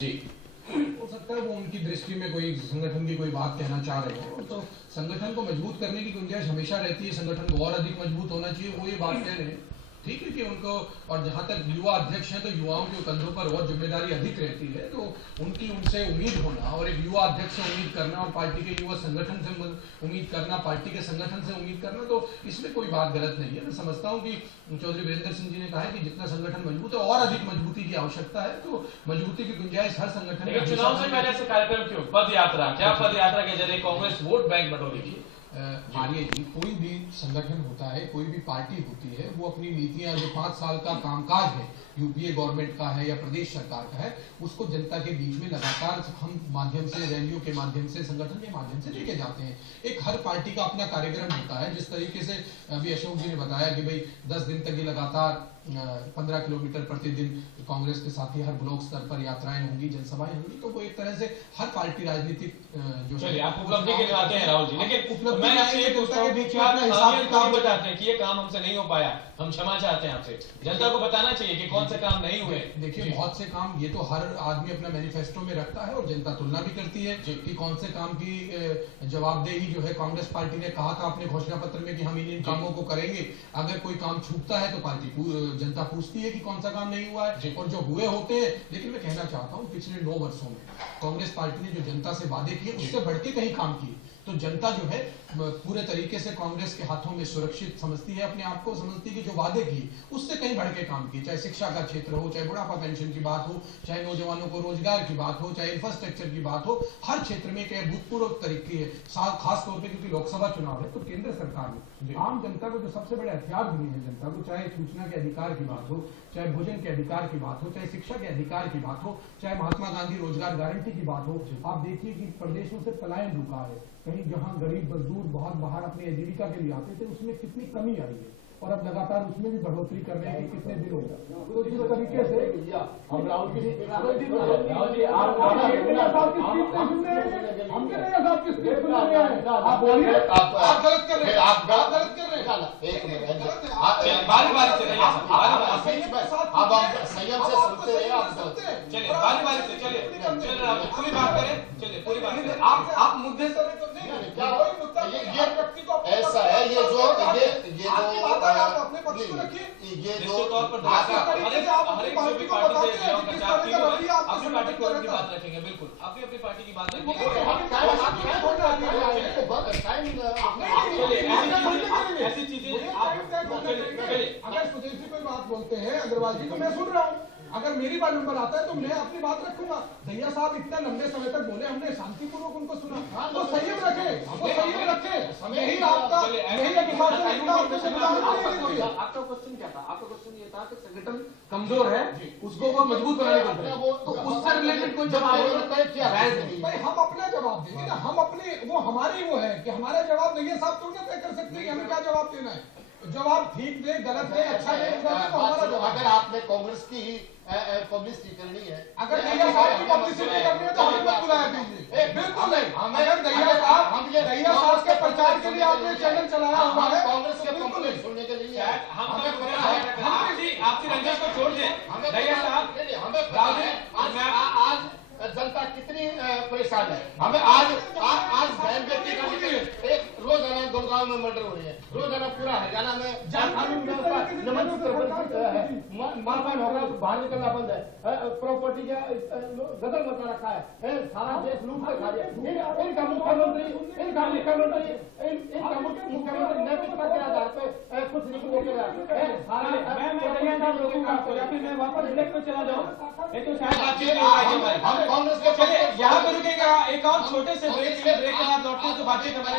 जी, हो सकता है वो उनकी दृष्टि में कोई संगठन की कोई बात कहना चाह रहे हो, तो संगठन को मजबूत करने की गुंजाइश हमेशा रहती है। संगठन को और अधिक मजबूत होना चाहिए, वो ये बात कह रहे हैं। ठीक है कि उनको, और जहां तक युवा अध्यक्ष हैं तो युवाओं के कंधों पर और जिम्मेदारी अधिक रहती है, तो उनकी उनसे उम्मीद होना और एक युवा अध्यक्ष से उम्मीद करना और पार्टी के युवा संगठन से उम्मीद करना, पार्टी के संगठन से उम्मीद करना, तो इसमें कोई बात गलत नहीं है। मैं समझता हूँ कि चौधरी वीरेंद्र सिंह जी ने कहा है कि जितना संगठन मजबूत है और अधिक मजबूती की आवश्यकता है, तो मजबूती की गुंजाइश हर संगठन में। चुनाव से पहले से कार्यक्रम क्यों? पद यात्रा, क्या पद यात्रा के जरिए कांग्रेस वोट बैंक बटोरेगी? आर्य जी, कोई भी संगठन होता है, कोई भी पार्टी होती है, वो अपनी नीतियां, जो 5 साल का कामकाज है, यूपीए गवर्नमेंट का है या प्रदेश सरकार का है, उसको जनता के बीच में लगातार हम माध्यम से, रैलियों के माध्यम से, संगठन के माध्यम से लेके जाते हैं। एक हर पार्टी का अपना कार्यक्रम होता है। जिस तरीके से अभी अशोक जी ने बताया कि भाई 10 दिन तक ये लगातार 15 किलोमीटर प्रतिदिन कांग्रेस के साथ ही हर ब्लॉक स्तर पर यात्राएं होंगी, जनसभाएं होंगी, तो वो एक तरह से हर पार्टी राजनीतिक जो चलिए आप उपलब्धि के लिए आते हैं राहुल जी, लेकिन मैं आपसे ये पूछता हूँ कि क्या हिसाब किताब बताते हैं कि ये काम हमसे नहीं हो पाया, हम क्षमा चाहते हैं आपसे। जनता को बताना चाहिए कि कौन से काम नहीं हुए। देखिए, बहुत से काम ये तो हर आदमी अपना मैनिफेस्टो में रखता है और जनता तुलना भी करती है कि कौन से काम की जवाबदेही जो है कांग्रेस पार्टी ने कहा था अपने घोषणा पत्र में कि हम इन कामों को करेंगे। अगर कोई काम छूटता है तो पार्टी जनता पूछती है कि कौन सा काम नहीं हुआ है, और जो हुए होते हैं। लेकिन मैं कहना चाहता हूँ, पिछले 9 वर्षों में कांग्रेस पार्टी ने जो जनता से वादे किए उससे बढ़ के कहीं काम किए, तो जनता जो है पूरे तरीके से कांग्रेस के हाथों में सुरक्षित समझती है, अपने आप को समझती है कि जो वादे किए उससे कहीं बढ़ के काम किए। चाहे शिक्षा का क्षेत्र हो, चाहे बुढ़ापा पेंशन की बात हो, चाहे नौजवानों को रोजगार की बात हो, चाहे इंफ्रास्ट्रक्चर की बात हो, हर क्षेत्र में एक भूतपूर्व तरीके है। खास तौर पर क्योंकि लोकसभा चुनाव है, तो केंद्र सरकार ने आम जनता को जो सबसे बड़े हथियार दिए हैं जनता को, चाहे सूचना के अधिकार की बात हो, चाहे भोजन के अधिकार की बात हो, चाहे शिक्षा के अधिकार की बात हो, चाहे महात्मा गांधी रोजगार गारंटी की बात हो। आप देखिए कि प्रदेशों से पलायन रुका है। कहीं जहां गरीब मजदूर बहुत बाहर अपनी आजीविका के लिए आते थे, उसमें कितनी कमी आई है, और अब लगातार उसमें भी बढ़ोतरी कर रहे हैं कि कितने दिन हो गए। तो जिस तरीके से हम राहुल की स्पीच सुन रहे हैं, हमके नहीं साहब की स्पीच सुन रहे हैं, आप बोलिए, आप गलत कर रहे हैं, आप गलत कर रहे हैं। एक मिनट, बारी बारी से अब आप संयम से सुनते हैं, आप चलिए बारी बारी से, चलिए पूरी बात करें, चलिए पूरी बात करें। आप मुद्दे से ऐसा है, ये जो अपने पक्ष को रखिए, ये जो तौर पर अपनी पार्टी को अपनी बात रखेंगे, बिल्कुल आप भी अपनी पार्टी की बात रखेंगे। ऐसी चीजें अगर सुदेशी कोई बात बोलते हैं अग्रवाल जी, तो मैं सुन रहा हूँ। अगर मेरी बार नंबर आता है तो मैं अपनी बात रखूंगा। भैया साहब इतना लंबे समय तक बोले, हमने शांतिपूर्वक उनको सुना, तो संयम रखे, तो संयम रखे। यही आपका, यही अभिभाषण आपका क्वेश्चन क्या था? आपका क्वेश्चन ये था कि संगठन कमजोर है, उसको वो मजबूत बनाने को, तो उससे रिलेटेड कोई जवाब क्या भाई हम अपना जवाब देंगे ना, हम अपने, वो हमारी वो है कि हमारा जवाब भैया साहब तुम तय कर सकते हैं कि हमें क्या जवाब देना है। जवाब ठीक दे, गलत दे, अच्छा दे, तो हमारा जवाब। अगर आपने कांग्रेस की ही पब्लिसिटी करनी है, अगर दैया साहब की पब्लिसिटी करनी है तो हमें मत बुलाया दीजिए। बिल्कुल नहीं, अगर दैया साहब के प्रचार के लिए आपने चैनल चलाया हुआ है, कांग्रेस के कंप्लेंट सुनने के लिए आपकी रंजन को छोड़ दें। दैया साहब, आज जनता कितनी परेशान है। हमें आज बहन बेटी का एक रोजाना गुड़गांव में मर्डर हो रही है, रोजाना पूरा हरियाणा में मारपीट हो रहा है, बाहर निकलना बंद है, प्रॉपर्टी का गदर मचा रखा है, सारा देश लूट कर खा लिया। इनका मुख्यमंत्री नैतिकता के आधार पे कुछ नहीं बोलेगा। मैं वापस ब्रेक पे चला जाऊँ, कांग्रेस के यहाँ पर रुकेगा, एक और छोटे से ब्रेक के बाद लौटते तो बातचीत हमारे